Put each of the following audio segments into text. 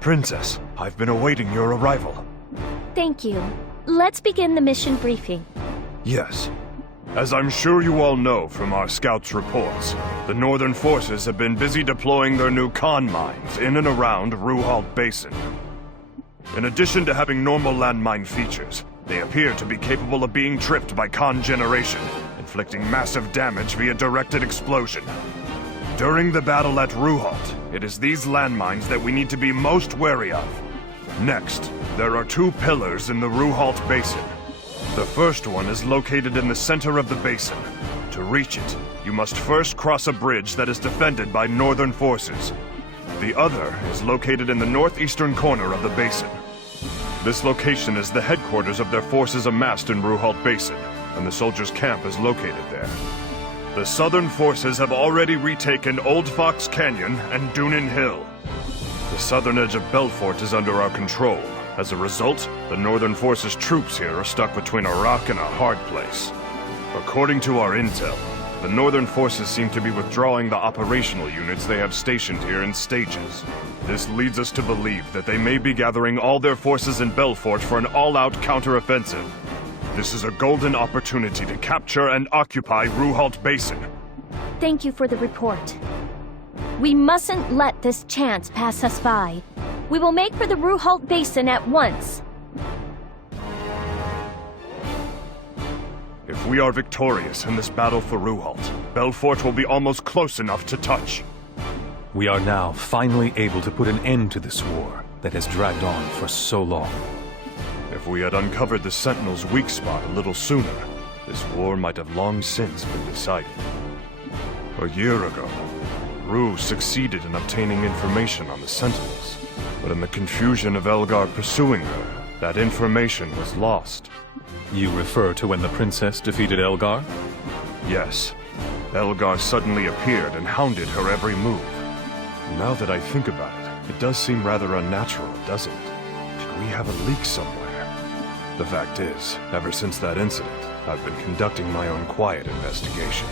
Princess, I've been awaiting your arrival. Thank you. Let's begin the mission briefing. Yes. As I'm sure you all know from our scouts' reports, the Northern forces have been busy deploying their new con mines in and around Rzephilda Basin. In addition to having normal landmine features, they appear to be capable of being tripped by con generation, inflicting massive damage via directed explosion. During the battle at Rzephilda, it is these landmines that we need to be most wary of. Next, there are two pillars in the Rzephilda Basin. The first one is located in the center of the basin. To reach it, you must first cross a bridge that is defended by Northern forces. The other is located in the northeastern corner of the basin. This location is the headquarters of their forces amassed in Rzephilda Basin, and the soldiers' camp is located there. The Southern forces have already retaken Old Fox Canyon and Dunin Hill. The southern edge of Belfort is under our control. As a result, the Northern forces' troops here are stuck between a rock and a hard place. According to our intel, the Northern forces seem to be withdrawing the operational units they have stationed here in stages. This leads us to believe that they may be gathering all their forces in Belfort for an all-out counteroffensive. This is a golden opportunity to capture and occupy Rzephilda Basin. Thank you for the report. We mustn't let this chance pass us by. We will make for the Rzephilda Basin at once. If we are victorious in this battle for Rzephilda, Belfort will be almost close enough to touch. We are now finally able to put an end to this war that has dragged on for so long. If we had uncovered the Sentinels' weak spot a little sooner, this war might have long since been decided. A year ago, Rue succeeded in obtaining information on the Sentinels, but in the confusion of Elgar pursuing her, that information was lost. You refer to when the princess defeated Elgar? Yes. Elgar suddenly appeared and hounded her every move. Now that I think about it, it does seem rather unnatural, doesn't it? Did we have a leak somewhere? The fact is, ever since that incident, I've been conducting my own quiet investigation.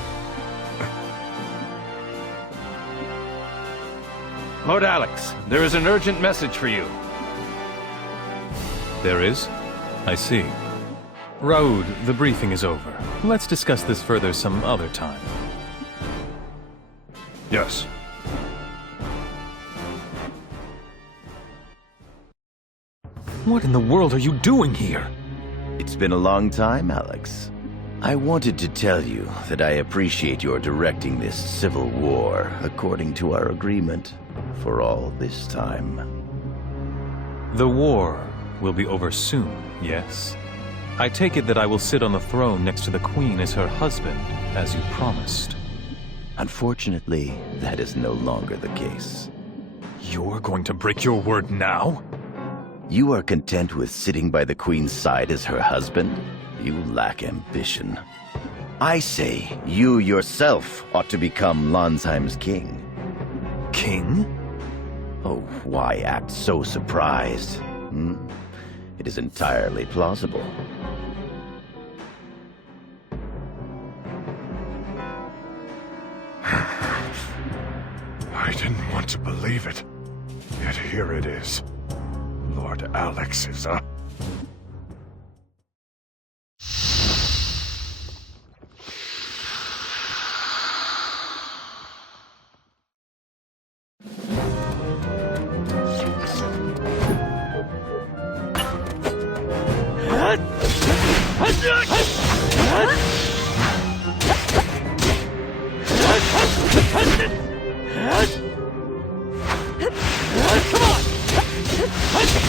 Lord Alex, there is an urgent message for you. There is? I see. Raoud, the briefing is over. Let's discuss this further some other time. Yes. What in the world are you doing here? It's been a long time, Alex. I wanted to tell you that I appreciate your directing this civil war according to our agreement for all this time. The war will be over soon, yes? I take it that I will sit on the throne next to the Queen as her husband, as you promised. Unfortunately, that is no longer the case. You're going to break your word now? You are content with sitting by the Queen's side as her husband? You lack ambition. I say you yourself ought to become Lanzheim's king. King? Oh, why act so surprised? It is entirely plausible. I didn't want to believe it, yet here it is. Lord Alex is a...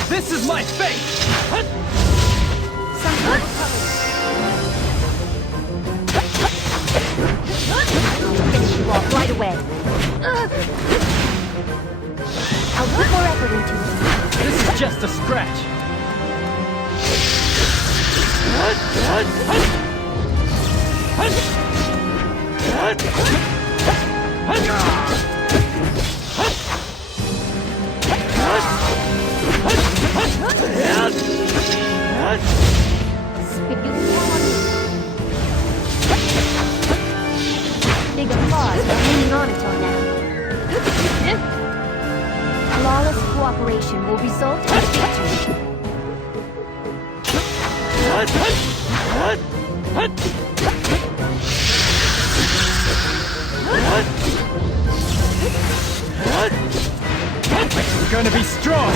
This is my fate! Someone's coming. Finish you off right away. I'll put more effort into it. This is just a scratch. Spit you on. Big applause for hanging on until now. Flawless cooperation will result in victory. We're gonna be strong!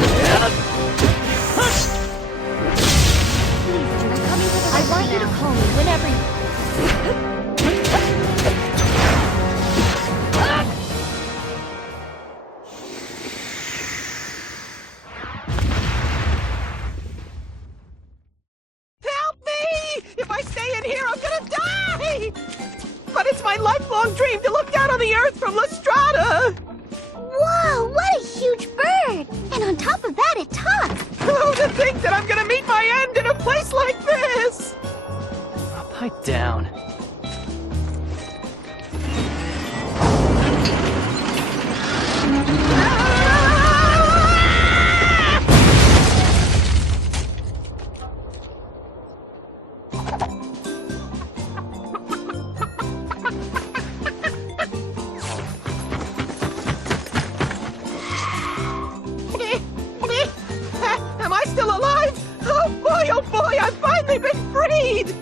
I want you to call me whenever you... Help me! If I stay in here, I'm gonna die! But it's my lifelong dream to look down on the Earth from Lestrada! Whoa, what a huge bird! And on top of that, it talks! Oh, to think that I'm gonna meet my end in a place like this! Pipe down. Am I still alive? Oh boy, I've finally been freed!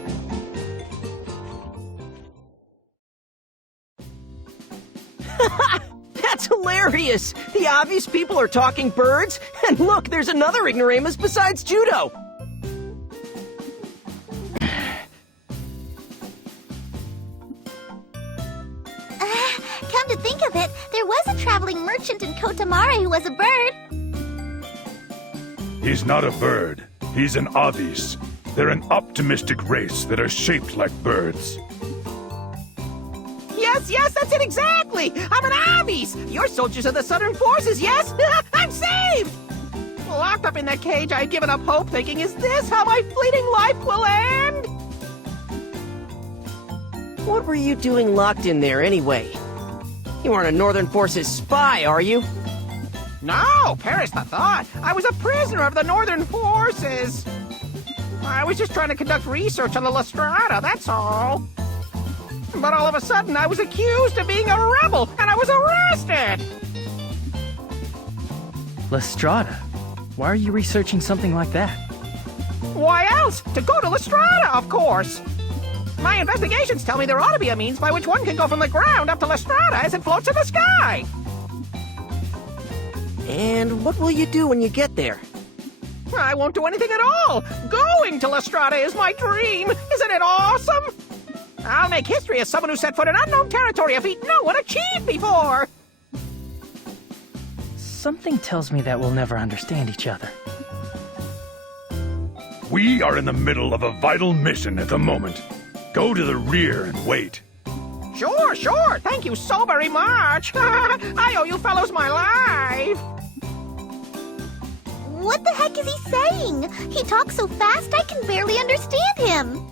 That's hilarious! The obvious people are talking birds, and look, there's another ignoramus besides Judo! Come to think of it, there was a traveling merchant in Kotamare who was a bird. He's not a bird. He's an Avis. They're an optimistic race that are shaped like birds. Yes, that's it exactly! I'm an Avis! You're soldiers of the Southern Forces, yes? I'm saved! Locked up in that cage, I had given up hope, thinking, is this how my fleeting life will end? What were you doing locked in there, anyway? You aren't a Northern Forces spy, are you? No, perish the thought! I was a prisoner of the Northern Forces! I was just trying to conduct research on the Lestrada, that's all. But all of a sudden, I was accused of being a rebel, and I was arrested! Lestrada? Why are you researching something like that? Why else? To go to Lestrada, of course! My investigations tell me there ought to be a means by which one can go from the ground up to Lestrada as it floats in the sky! And what will you do when you get there? I won't do anything at all! Going to Lestrada is my dream! Isn't it awesome? I'll make history as someone who set foot in unknown territory, a feat no one achieved before! Something tells me that we'll never understand each other. We are in the middle of a vital mission at the moment. Go to the rear and wait. Sure. Thank you so very much. I owe you fellows my life. What the heck is he saying? He talks so fast I can barely understand him.